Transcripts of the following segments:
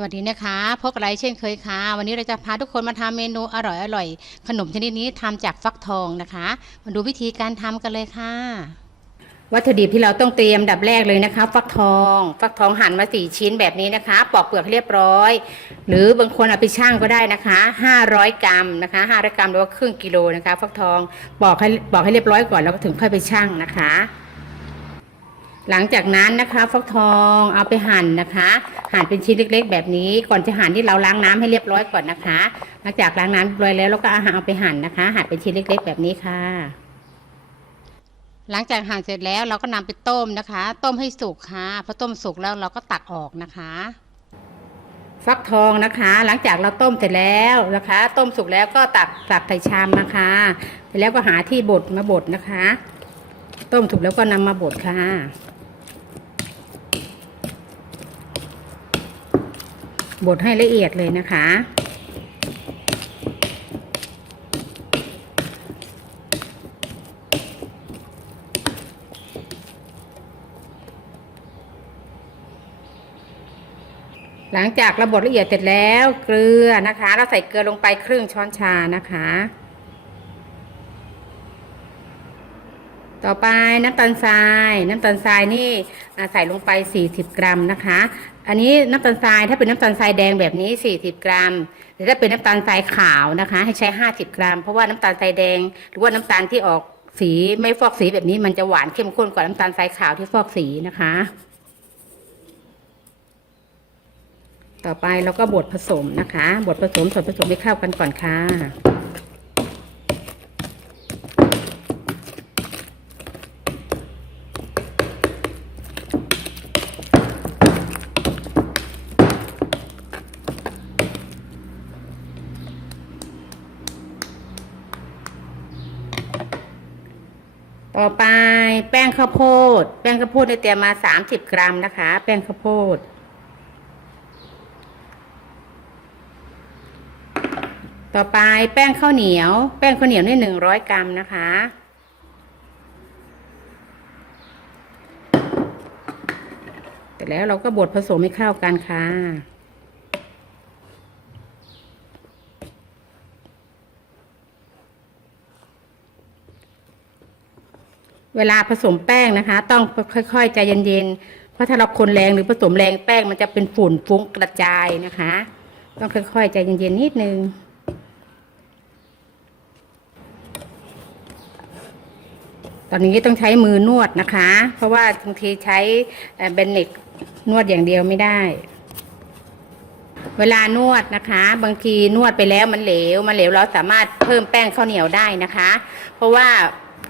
สวัสดีนะคะพบกับไรเช่นเคยค่ะ วันนี้เราจะพาทุกคนมาทำเมนูอร่อยอร่อยๆขนมชนิดนี้ทำจากฟักทองนะคะ มาดูวิธีการทำกันเลยค่ะ วัตถุดิบที่เราต้องเตรียมดับแรกเลยนะคะ ฟักทอง ฟักทองหั่นมาสี่ชิ้นแบบนี้นะคะ ปอกเปลือกเรียบร้อย หรือบางคนเอาไปชั่งก็ได้นะคะ500 กรัมนะคะ500กรัมหรือว่าครึ่งกิโลนะคะ ฟักทองปอกให้ปอกให้เรียบร้อยก่อนแล้วก็ถึงค่อยไปชั่งนะคะ หลังจากนั้นนะคะฟักทองเอาไปหั่นนะคะ หั่นเป็นชิ้นเล็ก ๆ แบบนี้ก่อนจะหั่นที่เราล้างน้ำให้เรียบร้อยก่อนนะคะ หลังจากล้างน้ำเรียบร้อยแล้วเราก็เอาเอาไปหั่นนะคะ หั่นเป็นชิ้นเล็ก ๆ แบบนี้ค่ะ หลังจากหั่นเสร็จแล้วเราก็นำไปต้มนะคะ ต้มให้สุกค่ะพอต้มสุกแล้วเราก็ตักออกนะคะฟักทองนะคะ หลังจากเราต้มเสร็จแล้วนะคะ ต้มสุกแล้วก็ตักตักใส่ชามนะคะเสร็จแล้วก็หาที่บดมาบดนะคะ ต้มสุกแล้วก็นำมาบดค่ะ บดให้ละเอียดเลยนะคะ หลังจากเราบดละเอียดเสร็จแล้วเกลือนะคะ เราใส่เกลือลงไปครึ่งช้อนชานะคะ ต่อไปน้ำตาลทราย น้ำตาลทรายนี่ใส่ลงไป 40 กรัมนะคะ อันนี้น้ำตาลทรายถ้าเป็นน้ำตาลทรายแดงแบบนี้ 40 กรัมแต่ถ้าเป็นน้ำตาลทรายขาวนะคะ ให้ใช้ 50 กรัม เพราะว่าน้ำตาลทรายแดง หรือว่าน้ำตาลที่ออกสีไม่ฟอกสีแบบนี้มันจะหวานเข้มข้นกว่าน้ำตาลทรายขาวที่ฟอกสีนะคะ ต่อไปเราก็บดผสมนะคะ บดผสมส่วนผสมให้เข้ากันก่อนค่ะ ต่อไปแป้งข้าวโพด แป้งข้าวโพดได้เตรียมมา30กรัมนะคะ แป้งข้าวโพด ต่อไปแป้งข้าวเหนียว แป้งข้าวเหนียวนี่หนึ่งร้อยกรัมนะคะ แต่แล้วเราก็บดผสมให้เข้ากันค่ะ เวลาผสมแป้งนะคะ ต้องค่อยๆใจเย็นๆเพราะถ้าเราคนแรงหรือผสมแรงแป้งมันจะเป็นฝุ่นฟุ้งกระจายนะคะ ต้องค่อยๆใจเย็นๆนิดนึงตอนนี้ต้องใช้มือนวดนะคะ เพราะว่าบางทีใช้เอ่อเบนเน็กนวดอย่างเดียวไม่ได้ เวลานวดนะคะ บางทีนวดไปแล้วมันเหลว มันเหลวเราสามารถเพิ่มแป้งข้าวเหนียวได้นะคะ เพราะว่า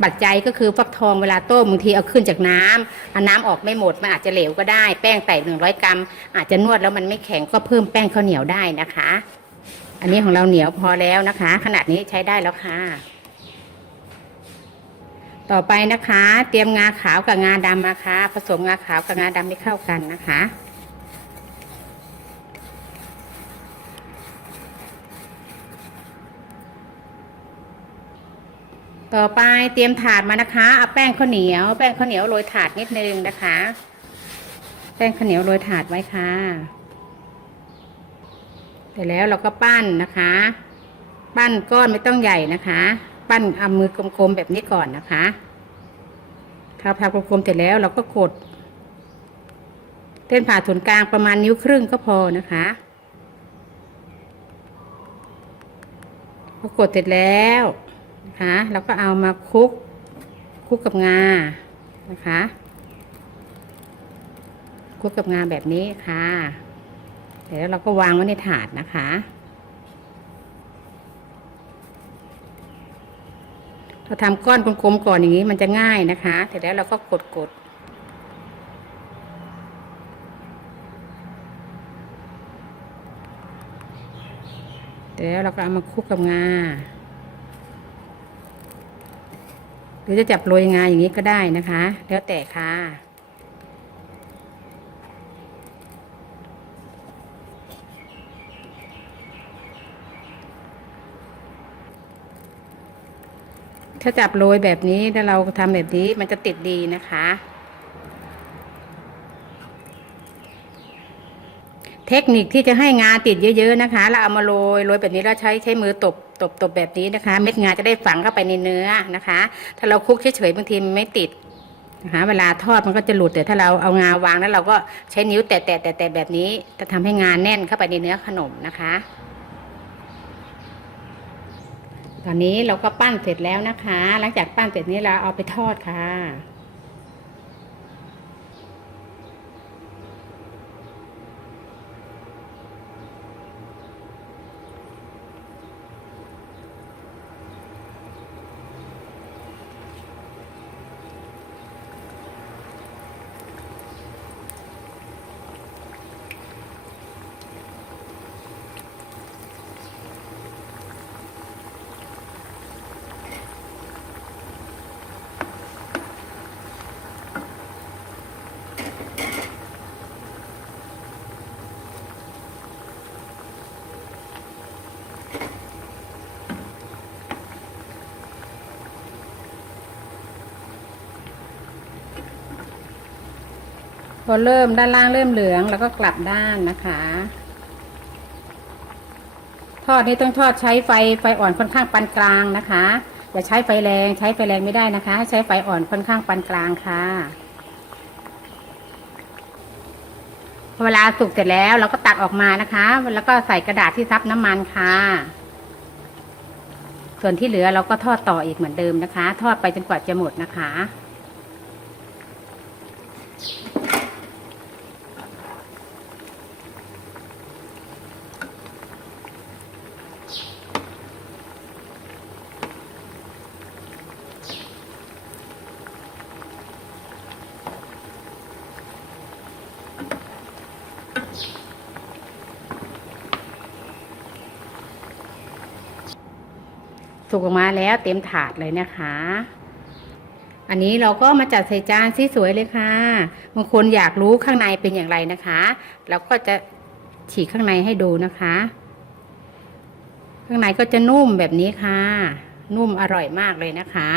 ปัจจัยก็คือฟักทองเวลาต้มบางทีเอาขึ้นจากน้ำเอาน้ำออกไม่หมดมันอาจจะเหลวก็ได้ แป้งใส่หนึ่งร้อยกรัม อาจจะนวดแล้วมันไม่แข็งก็เพิ่มแป้งข้าวเหนียวได้นะคะ อันนี้ของเราเหนียวพอแล้วนะคะ ขนาดนี้ใช้ได้แล้วค่ะ ต่อไปนะคะ เตรียมงาขาวกับงาดำนะคะ ผสมงาขาวกับงาดำให้เข้ากันนะคะ ต่อไปเตรียมถาดมานะคะเอาแป้งข้าวเหนียว แป้งข้าวเหนียวโรยถาดนิดนึงนะคะ แป้งข้าวเหนียวโรยถาดไว้ค่ะเสร็จแล้วเราก็ปั้นนะคะ ปั้นก้อนไม่ต้องใหญ่นะคะ ปั้นเอามือกลมๆแบบนี้ก่อนนะคะถ้าพากลมๆเสร็จแล้วเราก็กดเส้นผ่าศูนย์กลางประมาณนิ้วครึ่งก็พอนะคะพอกดเสร็จแล้ว นะคะเราก็เอามาคลุกคลุกกับงานะคะคลุกกับงาแบบนี้ค่ะเสร็จแล้วเราก็วางไว้ในถาดนะคะ เราทำก้อนกลมๆก่อนอย่างนี้มันจะง่ายนะคะเสร็จแล้วเราก็กดกดเสร็จแล้วเราก็เอามาคลุกกับงา ห รือจะจับโรยงาอย่างนี้ก็ได้นะคะ แล้วแต่ค่ะถ้าจับโรยแบบนี้ถ้าเราทำแบบนี้มันจะติดดีนะคะ เทคนิคที่จะให้งาติดเยอะ ๆ นะคะเราเอามาโรยโรยแบบนี้เราใช้ใช้มือตบ ตบตบแบบนี้นะคะ เม็ดงาจะได้ฝังเข้าไปในเนื้อนะคะ ถ้าเราคลุกเฉยๆบางทีมันไม่ติดนะคะเวลาทอดมันก็จะหลุดแต่ถ้าเราเอางาวางแล้วเราก็ใช้นิ้วแตะแตะแตะแตะแบบนี้ จะทำให้งานแน่นเข้าไปในเนื้อขนมนะคะ ตอนนี้เราก็ปั้นเสร็จแล้วนะคะ หลังจากปั้นเสร็จนี้เราเอาไปทอดค่ะ พอเริ่มด้านล่างเริ่มเหลืองแล้วก็กลับด้านนะคะ ทอดนี่ต้องทอดใช้ไฟไฟอ่อนค่อนข้างปานกลางนะคะ อย่าใช้ไฟแรงใช้ไฟแรงไม่ได้นะคะให้ใช้ไฟอ่อนค่อนข้างปานกลางค่ะ พอเวลาสุกเสร็จแล้วเราก็ตักออกมานะคะ แล้วก็ใส่กระดาษที่ซับน้ำมันค่ะ ส่วนที่เหลือเราก็ทอดต่ออีกเหมือนเดิมนะคะ ทอดไปจนกว่าจะหมดนะคะ สุกออกมาแล้วเต็มถาดเลยนะคะ อันนี้เราก็มาจัดใส่จานสวยๆเลยค่ะบางคนอยากรู้ข้างในเป็นอย่างไรนะคะเราก็จะฉีกข้างในให้ดูนะคะ ข้างในก็จะนุ่มแบบนี้ค่ะ นุ่มอร่อยมากเลยนะคะ